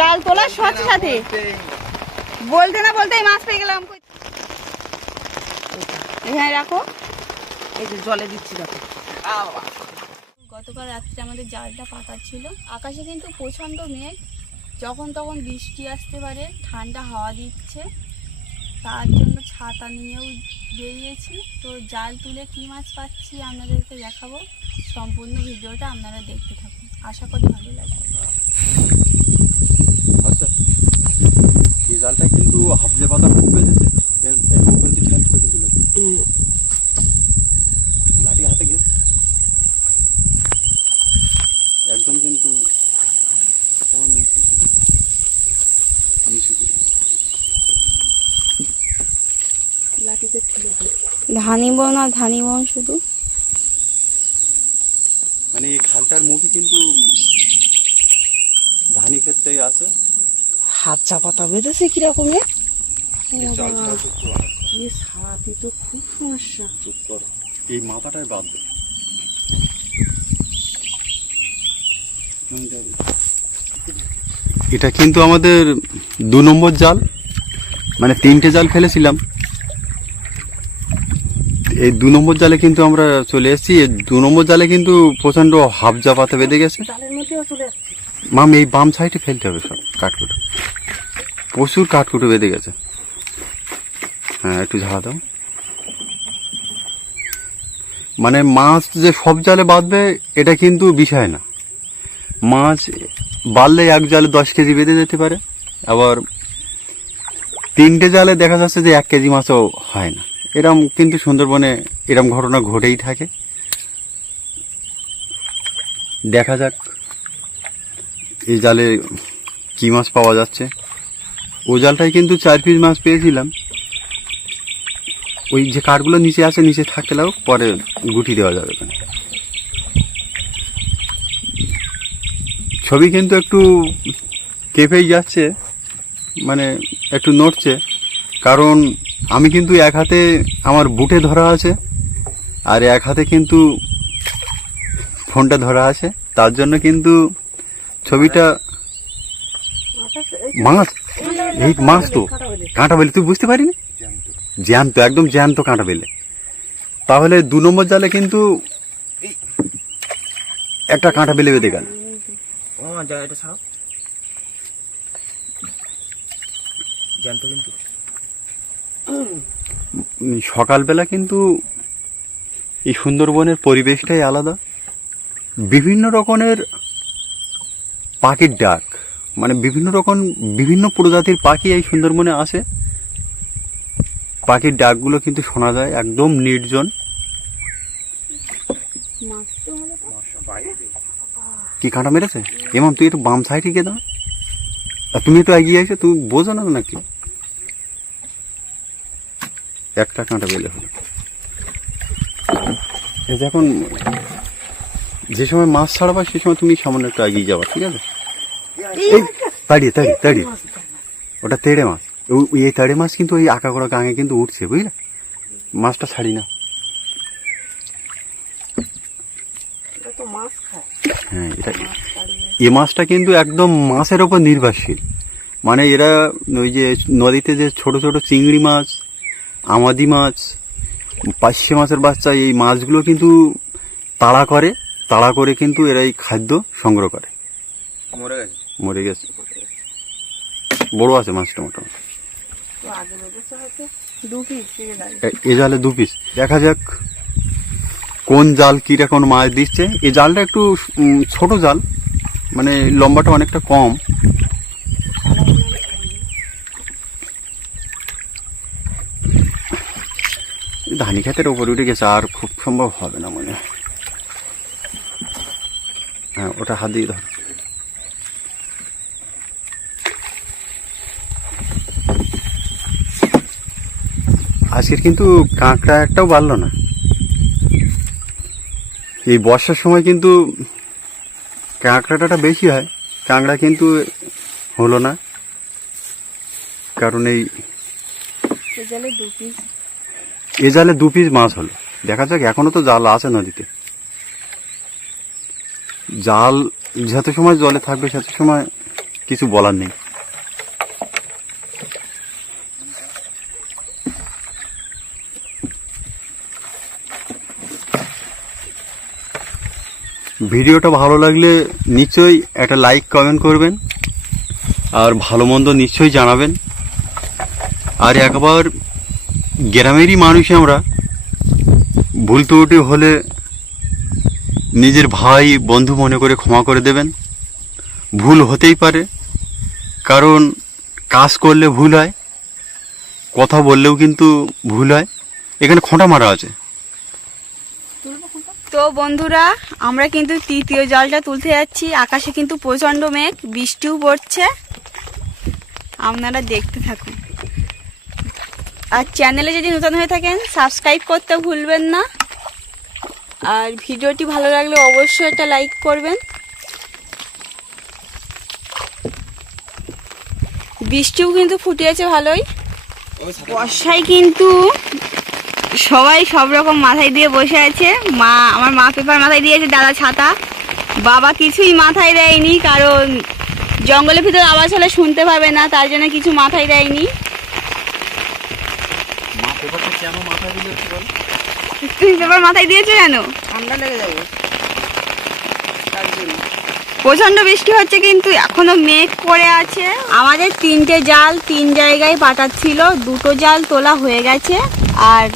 জাল তোলার সাথে সাথে। বলতে না বলতে মাছ পেয়ে গেলাম। এখানে রাখো। এই যে জলে দিচ্ছি, দেখো। গতকাল রাত্রে আমাদের জালটা পাকা ছিল। আকাশে কিন্তু প্রচণ্ড মেঘ। যখন তখন বৃষ্টি আসতে পারে, ঠান্ডা হাওয়া দিচ্ছে। তার জন্য ছাতা নিয়েও বেরিয়েছি। তো জাল তুলে কী মাছ পাচ্ছি আপনাদেরকে দেখাবো। সম্পূর্ণ ভিডিওটা আপনারা দেখতে থাকুন। আশা করি ভালো লাগবে। আচ্ছা এই জালটা কিন্তু হাফজে পাতা খুব বেঁধেছে এর কিন্তু লাঠি হাতে গেছে একদম কিন্তু কেমন নিচে নিচে করে। লাঠিতে ঠেলে দিই। ধানিব না ধানিব শুধু? মানে এই খালটার মুখে কিন্তু ধানি ক্ষেত্রেই আছে। হাত বেঁধেছে কীরকম এই জাল ছাড়া তো একটু আর- এ খুব সমস্যা। এই মাথাটাই বাদ দে। এটা কিন্তু আমাদের দু নম্বর জাল। মানে তিনটে জাল ফেলেছিলাম। এই দু নম্বর জালে কিন্তু আমরা চলে এসেছি। এই দু নম্বর জালে কিন্তু প্রচণ্ড হাফজা পাতা বেঁধে গেছে। জালের মধ্যেও চলে মাম, এই বাম সাইডে ফেলতে হবে সব কাঠকুটো। প্রচুর কাঠকুটো বেঁধে গেছে। হ্যাঁ একটু ঝাড়া দাও। মানে মাছ যে সব জালে বাঁধবে, এটা কিন্তু বিষয় না। মাছ বাড়লে এক জালে দশ কেজি বেঁধে যেতে পারে। আবার তিনটে জালে দেখা যাচ্ছে যে এক কেজি মাছও হয় না। এরম কিন্তু সুন্দরবনে এরম ঘটনা ঘটেই থাকে। দেখা যাক। এই জালে কি মাছ পাওয়া যাচ্ছে? ও জালটাই কিন্তু চার পিস মাছ পেয়েছিলাম। ওই যে কাঠগুলো নিচে আছে, নিচে থাকতে পরে গুটি দেওয়া যাবে ছবি কিন্তু একটু কেঁপেই যাচ্ছে মানে একটু নড়ছে, কারণ আমি কিন্তু এক হাতে আমার বুটে ধরা আছে, আর এক হাতে কিন্তু ফোনটা ধরা আছে, তার জন্য কিন্তু ছবিটা মাছ? এই মাছ তো। কাঁটা বেলে তুই বুঝতে পারিনি? জ্যান্ত একদম জ্যান্ত কাঁটা বেলে তাহলে দু নম্বর জালে কিন্তু একটা কাঁটা বেলে বেঁধে গেল। সকালবেলা কিন্তু এই সুন্দরবনের পরিবেশটাই আলাদা। বিভিন্ন রকমের পাখির ডাক। মানে বিভিন্ন রকম, বিভিন্ন প্রজাতির পাখি এই সুন্দরবনে আসে। পাখির ডাকগুলো কিন্তু শোনা যায়, একদম নির্জন। কি কাঁটা মেরেছে? এমন তুই একটু বাম সাইডে গিয়ে দাও তুমি একটু এগিয়ে এসে, তুমি বোঝো না নাকি? একটা কাঁটা বেলে হলো। এই দেখুন যে সময় মাছ ছাড়াবা, সে সময় তুমি সামান্য একটু এগিয়ে যাবা, ঠিক আছে? এই তাড়িয়ে তাড়িয়ে তাড়িয়ে ওটা তেড়ে মাছ। এই তাড়ে মাছ কিন্তু ওই আঁকা করা গাঙে কিন্তু উঠছে বুঝলে? মাছটা ছাড়ি না। এটা তো মাছ খায়। হ্যাঁ এটা এ মাছটা কিন্তু একদম মাছের ওপর নির্ভরশীল। মানে এরা ওই যে নদীতে যে ছোট ছোট চিংড়ি মাছ আমাদি মাছ পার্শে মাছের বাচ্চা এই মাছগুলো কিন্তু তাড়া করে তাড়া করে কিন্তু এরা এই খাদ্য সংগ্রহ করে। মরে গেছে। মরে গেছে। বড় আছে মাছটা মোটামুটি। তো আগে বেঁধেছে হয়তো দু পিস থেকে যায় এ- এ জালে দু পিস দেখা যাক কোন জাল কীরকম মাছ দিচ্ছে। এই জালটা একটু ছোট জাল মানে লম্বাটা অনেকটা কম। ধানি খাতের ওপরে উঠে গেছে আর খুব সম্ভব হবে না মনে হয়। হ্যাঁ ওটা হাত দিয়ে ধর। আজকের কিন্তু কাঁকড়া একটাও বাড়লো না। এই বর্ষার সময় কিন্তু কাঁকড়াটা বেশি হয় কাঁকড়া কিন্তু হলো না। কারণ এই এ জালে দু পিস মাছ হলো। দেখা যাক এখনও তো জাল আছে নদীতে। জাল যত সময় জলে থাকবে সেত সময় কিছু বলার নেই। ভিডিওটা ভালো লাগলে নিশ্চয়ই একটা লাইক কমেন্ট করবেন। আর ভালো মন্দ নিশ্চয়ই জানাবেন। আর একবার গ্রামেরই মানুষ আমরা ভুল ত্রুটি হলে নিজের ভাই, বন্ধু মনে করে ক্ষমা করে দেবেন। ভুল হতেই পারে। কারণ কাজ করলে ভুল হয়, কথা বললেও কিন্তু ভুল হয়। এখানে খোঁটা মারা আছে। তো বন্ধুরা আমরা কিন্তু তৃতীয় জলটা তুলতে যাচ্ছি। আকাশে কিন্তু প্রচণ্ড মেঘ বৃষ্টিও পড়ছে। আপনারা দেখতে থাকুন। আর চ্যানেলে যদি নতুন হয়ে থাকেন সাবস্ক্রাইব করতে ভুলবেন না। আর ভিডিওটি ভালো লাগলে অবশ্যই একটা লাইক করবেন। বৃষ্টিও কিন্তু ফুটিয়েছে ভালোই। বর্ষায় কিন্তু সবাই সব রকম মাথায় দিয়ে বসে আছে। মা আমার মা পেপার মাথায় দিয়েছে দাদা ছাতা। বাবা কিছুই মাথায় দেয়নি কারণ জঙ্গলের ভিতরে আওয়াজ হলে শুনতে পাবে না তার জন্য কিছু মাথায় দেয়নি। তুমি পেপার মাথায় দিয়েছ কেন? ঠান্ডা লেগে যাবে। প্রচণ্ড বৃষ্টি হচ্ছে কিন্তু এখনও মেঘ করে আছে। আমাদের তিনটে জাল তিন জায়গায় পাঠাচ্ছিল দুটো জাল তোলা হয়ে গেছে আর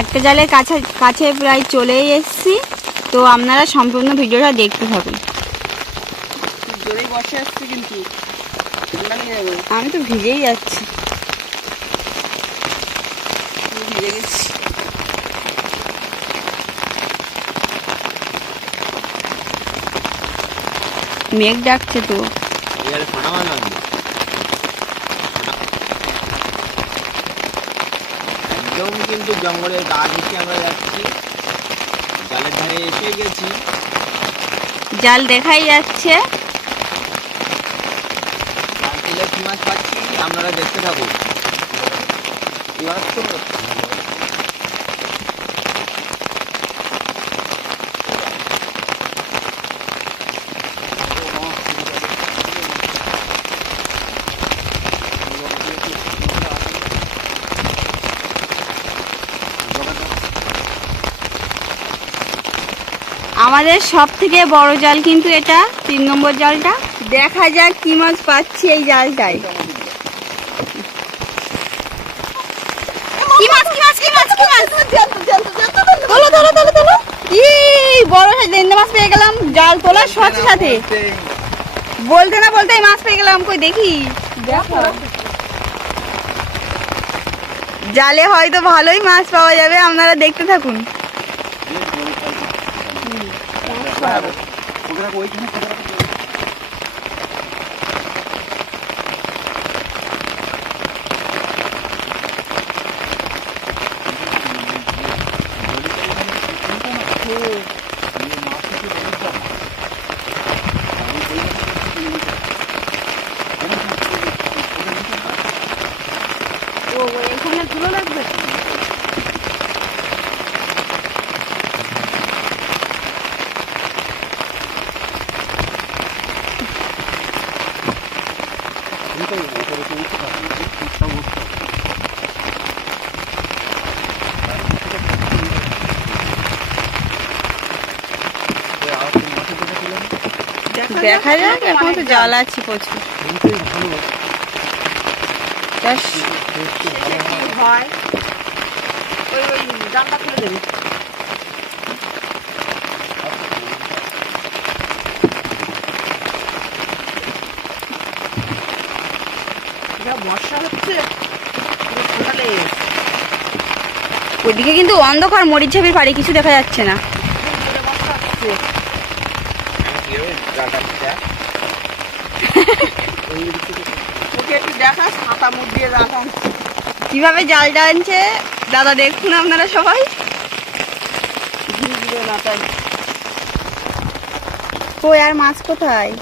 একটা জালের কাছে কাছে প্রায় চলেই এসেছি। তো আপনারা সম্পূর্ণ ভিডিওটা দেখতে থাকুন। আমি তো ভিজেই যাচ্ছি। ভিজে গেছি। মেঘ ডাকছে তো। একদম কিন্তু জঙ্গলের গা ঘেঁষে আমরা যাচ্ছি। জালের ধারে এসে গেছি। জাল দেখাই যাচ্ছে। জাল কি মাছ পাচ্ছি? আপনারা দেখতে থাকুন। এবার তো আমাদের সব থেকে বড় জাল কিন্তু এটা, তিন নম্বর জালটা। দেখা যাক কি মাছ পাচ্ছি এই জালটায়। কি মাছ কি মাছ কি মাছ কি মাছ? তোলো তোলো তোলো তোলো ই বড় মাছ পেয়ে গেলাম। জাল তোলার সাথে সাথে। বলতে না বলতে মাছ পেয়ে গেলাম। দেখো। জালে হয়তো ভালোই মাছ পাওয়া যাবে। আপনারা দেখতে থাকুন। ও দেখা যাক এখন তো জল আছে প্রচুর। হয় ওই ওই জানটা খুলে দেবে যা বর্ষা হচ্ছে পুরো ঠান্ডা লেগে গেছে। ওইদিকে কিন্তু অন্ধকার মরিচ ঝাপির পাড়ে কিছু দেখা যাচ্ছে না। কীভাবে জাল টানছে? দাদা দেখুন আপনারা সবাই। কই আর মাছ কোথায়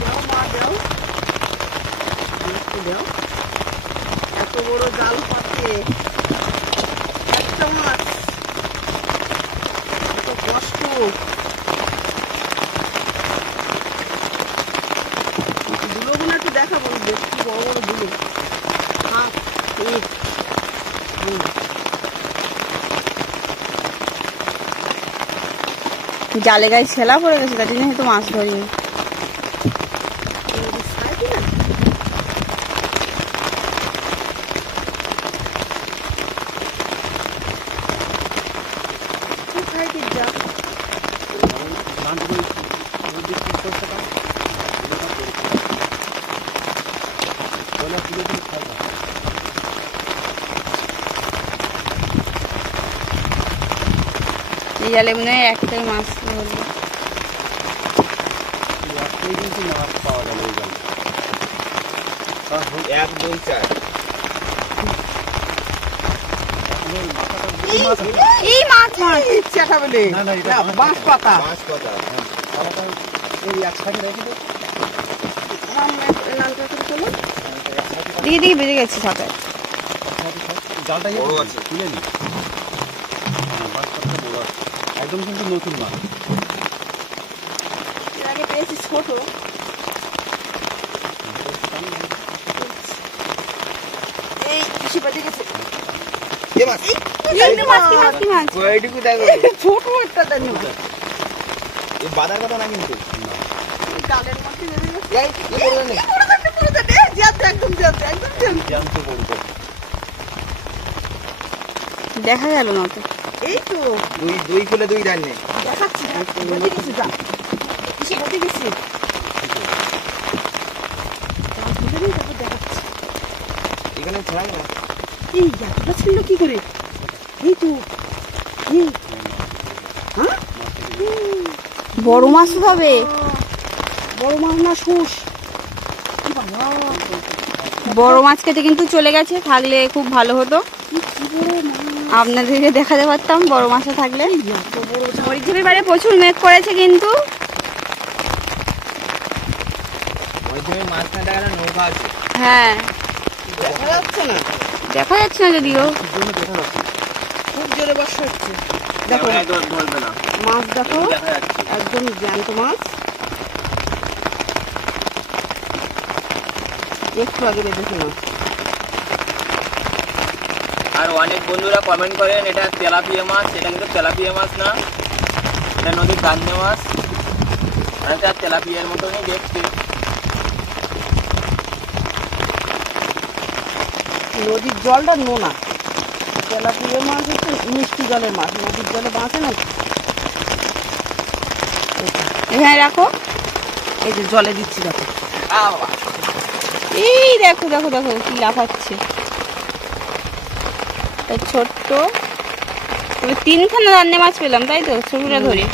দাও মা দাও একটু দাও বড় জাল পাতে। একটা মাছ কত কষ্ট। দুলোগুলো একটু দেখাবো দেখছি বড় বড় দুলো হ্যাঁ জালে গায়ে ছেলা পড়ে গেছে, তার জন্য মাছ ধরিনি এই সাইডে না এই সাইডে যা এই মনে হয় একটাই মাছ ধরলো এক দুই চার এই মাছ মাছ চেটা বলে না, না, এটা বাঁশ বাঁশ পাতা দিকে দিকে বেজে গেছে সাথে। জালটা বড় আছে। তুলে নি? একদম কিন্তু নতুন মাছ আগে পেয়েছি ছোট। এই বেশি বেজে গেছে ছোট একটা দেন এ বাদার কথা না কিন্তু। গালের মধ্যে একদম। দেখা গেল না তো এই তো দুই দুই খুলে দুই ডান নেই দেখাচ্ছি গেছে যা। কিসে বেজে গেছে? দেখাচ্ছি। এখানে ছাড়াই না। এই এতটা ছিল কি করে? এই তো। এই। হ্যাঁ? বড় মাছ হবে। বড় মাছ না শুষ। কি বড় মাছ খেতে কিন্তু চলে গেছে থাকলে খুব ভালো হতো। কি বড় মাছ? আপনাদেরকে দেখাতে পারতাম বড় মাছটা থাকলে। এত বড় প্রচুর মেঘ করেছে কিন্তু। হ্যাঁ। দেখা যাচ্ছে না? দেখা যাচ্ছে না যদিও? খুব জোরে বর্ষা হচ্ছে। দেখো মাছ দেখো। একদম জ্যান্ত মাছ। একটু আগে বেঁধেছে মাছ অনেক বন্ধুরা কমেন্ট করেন এটা তেলাপিয়া মাছ এটা কিন্তু তেলাপিয়া মাছ না। এটা নদীর গান্নে মাছ। আর এটা তেলাপিয়ার মতনই দেখতে। নদীর জলটা নোনা তেলাপিয়া মাছ হচ্ছে মিষ্টি জলের মাছ। নদীর জলে বাঁচে না হ্যাঁ রাখো। এই যে জলে দিচ্ছি দেখো। এই দেখো দেখো দেখো কি লাফাচ্ছে। ছোট্ট তিনখানা রান্নে মাছ পেলাম তাই তো? ছবিটা ধরে।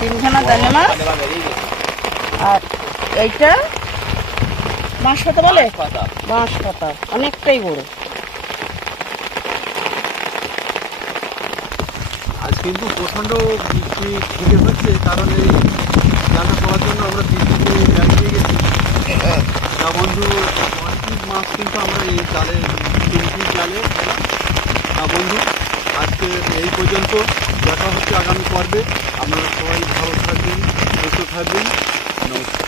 তিনখানা দানে মাছ। আর এইটা? বাঁশ পাতা বলে? পাতা। বাঁশ পাতা অনেকটাই বড়। আজ কিন্তু প্রচণ্ড বৃষ্টি থেকে হচ্ছে কারণ এই জালটা পাওয়ার জন্য আমরা বৃষ্টিতে দাঁড়িয়ে গেছি। বন্ধু অনেক মাছ কিন্তু আমরা এই জালে তিনটি জালে বন্ধু আজকে এই পর্যন্ত। দেখা হচ্ছে আগামী পর্বে। আপনারা সবাই ভালো থাকবেন, সুস্থ থাকবেন। নমস্কার।